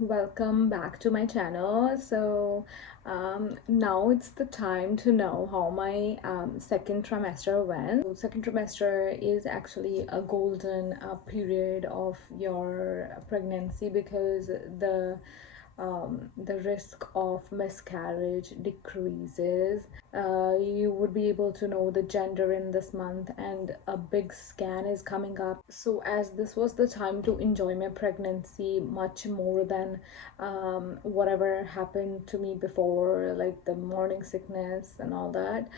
welcome back to my channel. Now it's the time to know how my second trimester went. So second trimester is actually a golden period of your pregnancy because the risk of miscarriage decreases. You would be able to know the gender in this month, and a big scan is coming up. So, as this was the time to enjoy my pregnancy much more than whatever happened to me before, like the morning sickness and all that.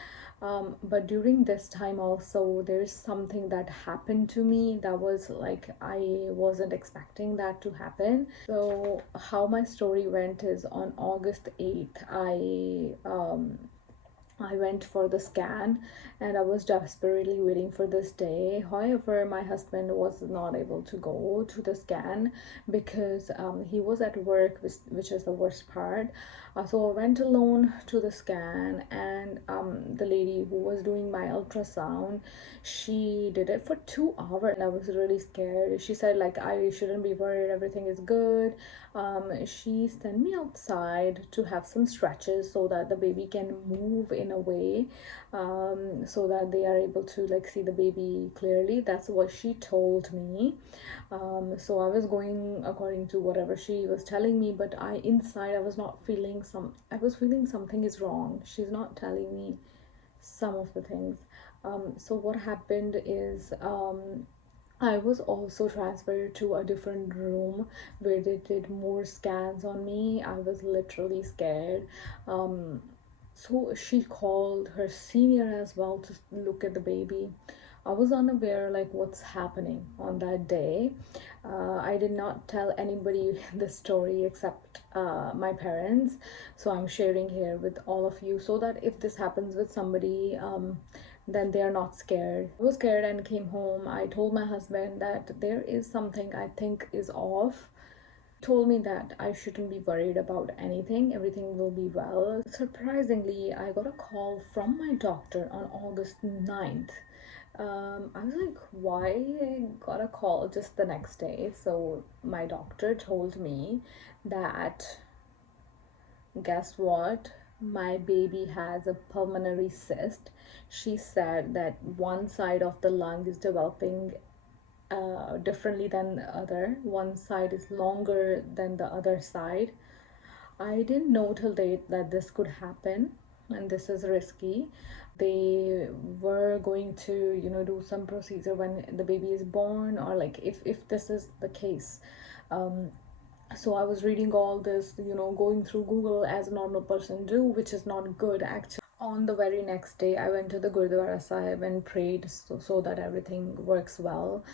But during this time also, there's something that happened to me that was like I wasn't expecting that to happen. So how my story went is on August 8th, I went for the scan and I was desperately waiting for this day. However, my husband was not able to go to the scan because he was at work, which is the worst part. So I went alone to the scan, and the lady who was doing my ultrasound, she did it for 2 hours, and I was really scared. She said, like, I shouldn't be worried, everything is good. She sent me outside to have some stretches so that the baby can move in a way, so that they are able to like see the baby clearly. That's what she told me. So I was going according to whatever she was telling me, but I was not feeling I was feeling something is wrong. She's not telling me some of the things. So what happened is, I was also transferred to a different room where they did more scans on me. I was literally scared. So she called her senior as well to look at the baby. I was unaware like what's happening on that day. I did not tell anybody the story except my parents. So I'm sharing here with all of you so that if this happens with somebody, then they are not scared. I was scared and came home. I told my husband that there is something I think is off. Told me that I shouldn't be worried about anything, everything will be well. Surprisingly, I got a call from my doctor on August 9th. I was like, why I got a call just the next day? So my doctor told me that, guess what? My baby has a pulmonary cyst. She said that one side of the lung is developing differently than the other. One side is longer than the other side. I didn't know till date that this could happen, and this is risky. They were going to, do some procedure when the baby is born, or like if this is the case. So I was reading all this, going through Google as a normal person do, which is not good actually. On the very next day, I went to the Gurdwara Sahib and prayed so that everything works well.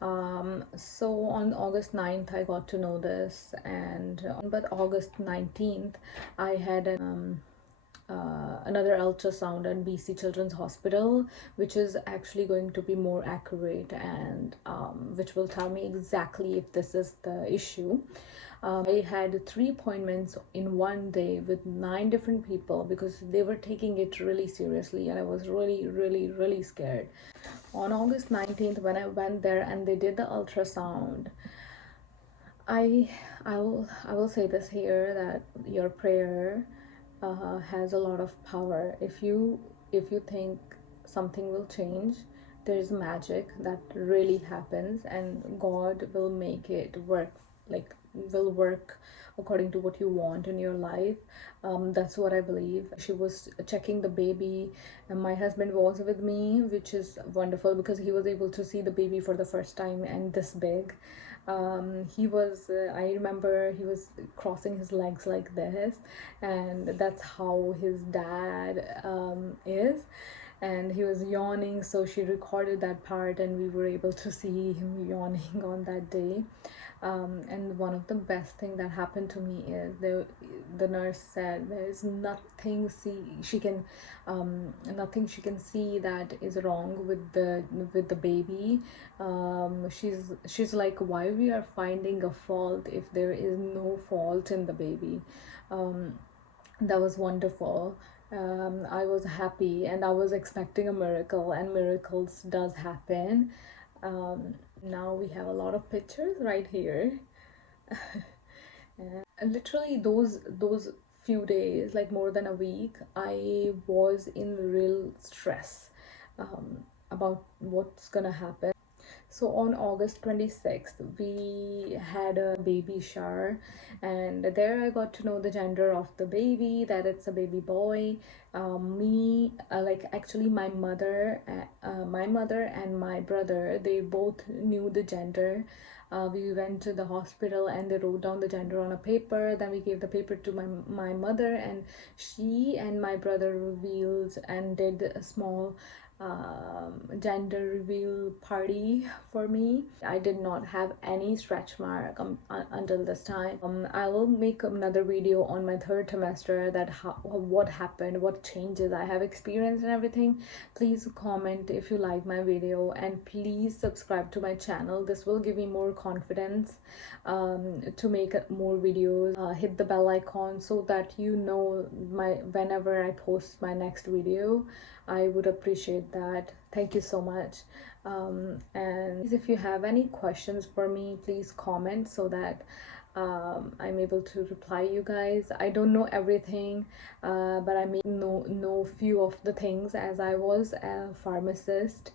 So on August 9th, I got to know this, and but August 19th, I had another ultrasound at BC Children's Hospital, which is actually going to be more accurate, and which will tell me exactly if this is the issue. I had 3 appointments in one day with 9 different people because they were taking it really seriously, and I was really, really, really scared. On August 19th, when I went there and they did the ultrasound, I I will say this here, that your prayer has a lot of power. If you think something will change, there's magic that really happens, and God will make it work, like will work according to what you want in your life. That's what I believe. She was checking the baby, and my husband was with me, which is wonderful because he was able to see the baby for the first time and this big. I remember he was crossing his legs like this, and that's how his dad is. And he was yawning, so she recorded that part, and we were able to see him yawning on that day. And one of the best thing that happened to me is the nurse said there is nothing she can see that is wrong with the baby. She's like, why we are finding a fault if there is no fault in the baby? That was wonderful. I was happy, and I was expecting a miracle, and miracles does happen. Now we have a lot of pictures right here. And literally those few days, like more than a week, I was in real stress about what's gonna happen. So on August 26th, we had a baby shower, and there I got to know the gender of the baby, that it's a baby boy. Like actually my mother and my brother, they both knew the gender. We went to the hospital and they wrote down the gender on a paper. Then we gave the paper to my mother, and she and my brother revealed and did a small gender reveal party for me. I did not have any stretch mark until this time. I will make another video on my third trimester, that what happened, what changes I have experienced and everything. Please comment if you like my video, and please subscribe to my channel. This will give me more confidence to make more videos. Hit the bell icon so that you know whenever I post my next video. I would appreciate that. Thank you so much. And if you have any questions for me, please comment so that I'm able to reply you guys. I don't know everything, but I may know few of the things, as I was a pharmacist